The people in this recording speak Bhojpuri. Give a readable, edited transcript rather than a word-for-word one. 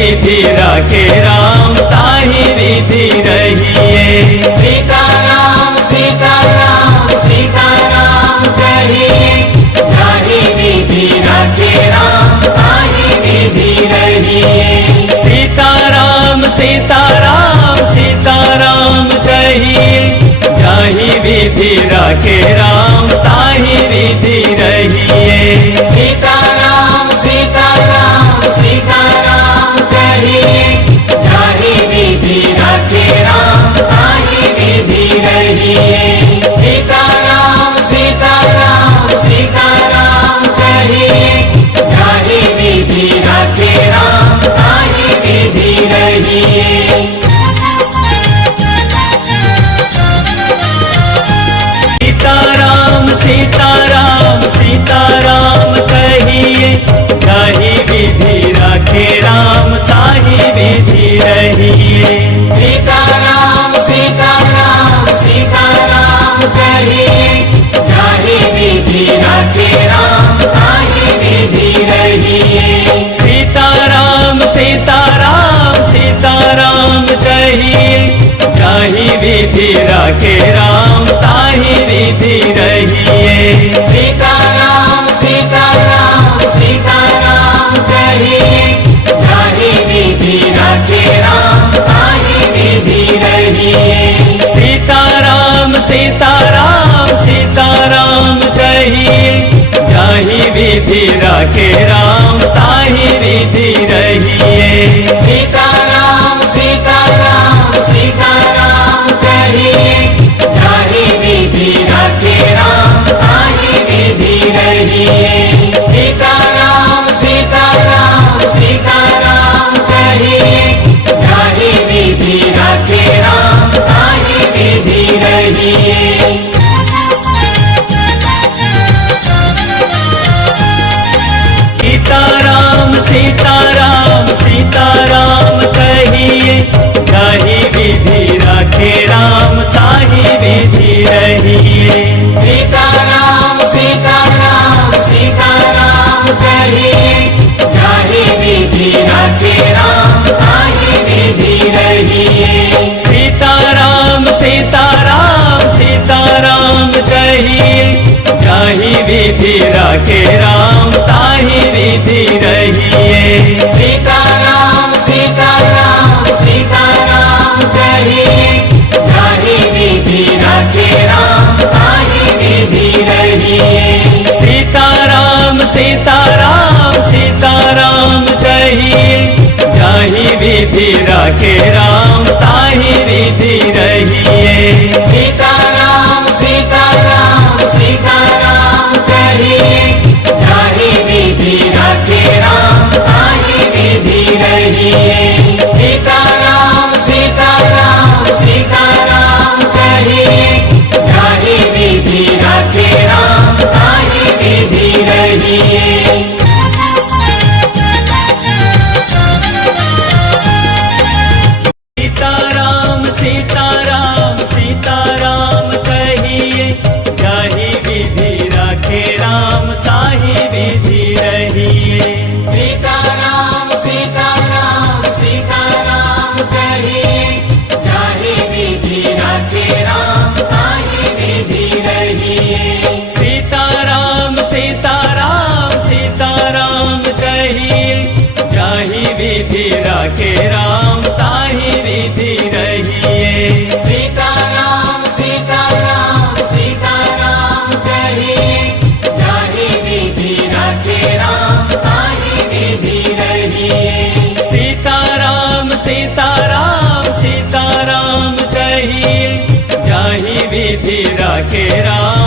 विधि राखे राम ताहि विधि रहिए। सीताराम सीताराम सीताराम कहिए, जाहि विधि राखे राम ताहि विधि रहिए। सीताराम सीताराम सीताराम कहिए, जाहि विधि राखे राम ताहि विधि रहिए। सीताराम सीताराम सीताराम कहिए, जाहि विधि राखे राम ताहि विधि रहिए। सीताराम सीताराम सीताराम कहिए, जाहि विधि राखे राम ताहि विधि रहिए। सीताराम सीताराम सीताराम कहिए, जाहि विधि राखे राम ताहि विधि रहिए। सीताराम सीताराम सीताराम कहिए, जाहि विधि राखे राम ताहि विधि रहिए। सीताराम सीताराम सीताराम कहिए, जाहि विधि राखे राम ताहि विधि रहिए। सीताराम सीताराम सीताराम कहिए, जाहि विधि राखे राम ताहि विधि रहिए। सीताराम सीताराम सीताराम कहिए, जाहि विधि राखे राम ताहि विधि रहिए। सीताराम सीताराम सीताराम कहिए, जाहि विधि राखे राम ताहि विधि रहिए। सीताराम सीताराम सीताराम कहिए, जाहि विधि राखे राम ताहि विधि रहिए। सीताराम सीताराम सीताराम कहिए, जाहि विधि राखे राम ताहि विधि रहिए। सीताराम सीताराम सीताराम कहिए, जाहि विधि राखे राम ताहि विधि रहिए। सीताराम सीताराम सीताराम कहिए, जाहि विधि राखे राम ताहि विधि रहिए। सीताराम सीताराम सीताराम कहिए, जाहि विधि राखे राम ताहि विधि रहिए। सीताराम सीताराम सीताराम कहिए, जाहि विधि राखे राम ताहि विधि रहिए। सीताराम सीताराम सीताराम कहिए, जाहि विधि राखे राम ताहि विधि रहिए। सीताराम सीताराम सीताराम कहिए, जाहि विधि राखे राम ताहि विधि रहिए। सीताराम सीताराम सीताराम कहिए, जाहि विधि राखे राम ताहि विधि रहिए। सीताराम सीताराम सीताराम कहिए, जाहि विधि राखे राम ताहि विधि रहिए। सीताराम सीताराम सीताराम कहिए, जाहि विधि राखे राम ताहि विधि रहिए। सीताराम सीताराम सीताराम कहिए, जाहि विधि राखे राम ताहि विधि रहिए। सीताराम सीताराम सीताराम कहिए, जाहि विधि राखे राम